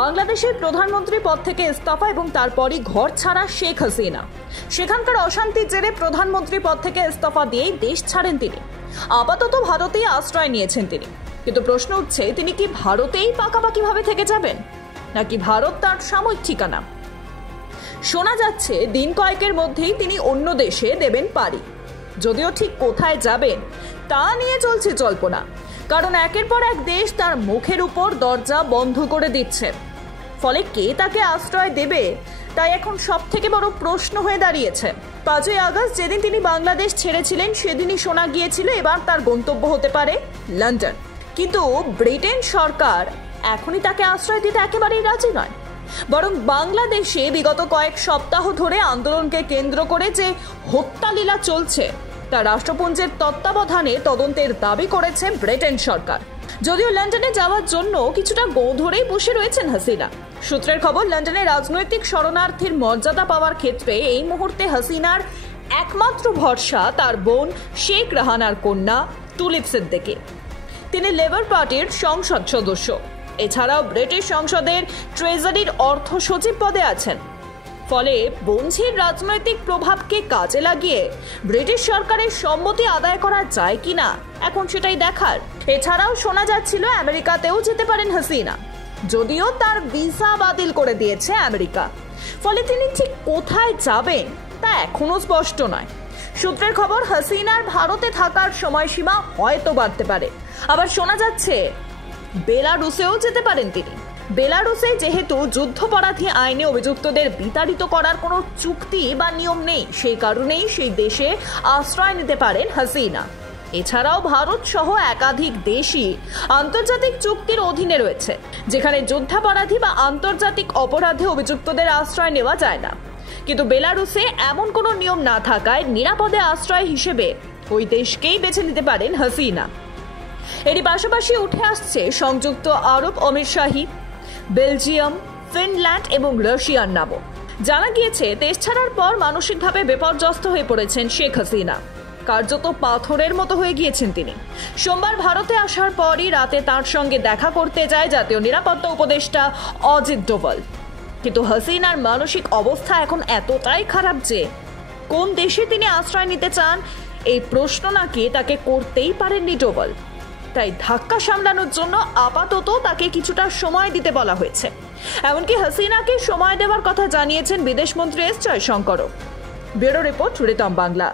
বাংলাদেশের প্রধানমন্ত্রী পদ থেকে ইস্তফা এবং তারপরই ঘর ছাড়া শেখ হাসিনা। সেখানকার অশান্তির জেরে প্রধানমন্ত্রী পদ থেকে ইস্তফা দিয়েই দেশ ছাড়েন তিনি। আপাতত ভারতেই আশ্রয় নিয়েছেন তিনি, কিন্তু প্রশ্ন উঠছে তিনি কি ভারতেই পাকাপাকিভাবে থেকে যাবেন, নাকি ভারত তার সাময়িক ঠিকানা? শোনা যাচ্ছে দিন কয়েকের মধ্যেই তিনি অন্য দেশে দেবেন পাড়ি, যদিও ঠিক কোথায় যাবেন তা নিয়ে চলছে জল্পনা। কারণ একের পর এক দেশ তার মুখের উপর দরজা বন্ধ করে দিচ্ছে, ফলে কে তাকে আশ্রয় দেবে তাই এখন সব থেকে বড় প্রশ্ন হয়ে দাঁড়িয়েছে। 5ই আগস্ট যেদিন তিনি বাংলাদেশ ছেড়েছিলেন সেদিনই শোনা গিয়েছিল এবার তার গন্তব্য হতে পারে লন্ডন, কিন্তু ব্রিটেন সরকার এখনই তাকে আশ্রয় দিতে একেবারেই রাজি নয়। বরং বাংলাদেশে বিগত কয়েক সপ্তাহ ধরে আন্দোলনকে কেন্দ্র করে যে হত্যালীলা চলছে তা রাষ্ট্রপুঞ্জের তত্ত্বাবধানে তদন্তের দাবি করেছে ব্রিটেন সরকার। যদিও লন্ডনে যাওয়ার জন্য কিছুটা গো ধরেই বসে রয়েছেন হাসিনা। সূত্রের খবর, লন্ডনে রাজনৈতিক শরণার্থীর মর্যাদা পাওয়ার ক্ষেত্রে এই মুহূর্তে হাসিনার একমাত্র ভরসা তার বোন শেখ রাহানার কন্যা তুলিপ সিদ্দিকী। তিনি লেবার পার্টির সংসদ সদস্য, এছাড়াও ব্রিটিশ সংসদের ট্রেজারির অর্থ সচিব পদে আছেন। ফলে বঞ্চির রাজনৈতিক প্রভাবকে কাজে লাগিয়ে ব্রিটিশ সরকারের সম্মতি আদায় করা যায় কিনা এখন সেটাই দেখার। এছাড়াও শোনা যাচ্ছিল আমেরিকাতেও যেতে পারেন হাসিনা, যদিও তার ভিসা বাতিল করে দিয়েছে আমেরিকা। ফলে তিনি ঠিক কোথায় যাবেন তা এখনো স্পষ্ট নয়। সূত্রের খবর, হাসিনার ভারতে থাকার সময়সীমা হয়তো বাড়তে পারে। আবার শোনা যাচ্ছে বেলারুসেও যেতে পারেন তিনি। বেলারুসে যেহেতু যুদ্ধাপরাধী আইনে অভিযুক্তদের বিতাড়িত করার কোনো চুক্তি বা নিয়ম নেই, সেই কারণেই সেই দেশে আশ্রয় নিতে পারেন হাসিনা। এছাড়াও ভারত সহ একাধিক দেশই আন্তর্জাতিক চুক্তির অধীনে রয়েছে, যেখানে যুদ্ধাপরাধী বা আন্তর্জাতিক অপরাধে অভিযুক্তদের আশ্রয় নেওয়া যায় না। কিন্তু বেলারুসে এমন কোনো নিয়ম না থাকায় নিরাপদে আশ্রয় হিসেবে ওই দেশকেই বেছে নিতে পারেন হাসিনা। এরই পাশাপাশি উঠে আসছে সংযুক্ত আরব অমিরশাহী, বেলজিয়াম, ফিনল্যান্ড এবং রাশিয়ার নামও। জানা গিয়েছে দেশ ছাড়ার পর মানসিকভাবে বিপর্যস্ত হয়ে পড়েছেন শেখ হাসিনা। কার্যত পাথরের মতো হয়ে গিয়েছেন তিনি। সোমবার ভারতে আসার পরই রাতে তার সঙ্গে দেখা করতে যায় জাতীয় নিরাপত্তা উপদেষ্টা অজিত ডোভাল। কিন্তু হাসিনার মানসিক অবস্থা এখন এতটাই খারাপ যে কোন দেশে তিনি আশ্রয় নিতে চান এই প্রশ্ন নাকি তাকে করতেই পারেননি ডোভাল। তাই ধাক্কা সামলানোর জন্য আপাতত তাকে কিছুটা সময় দিতে বলা হয়েছে। এমনকি হাসিনাকে সময় দেওয়ার কথা জানিয়েছেন বিদেশমন্ত্রী এস জয়শঙ্করও। Bureau report, Ritam Bangla.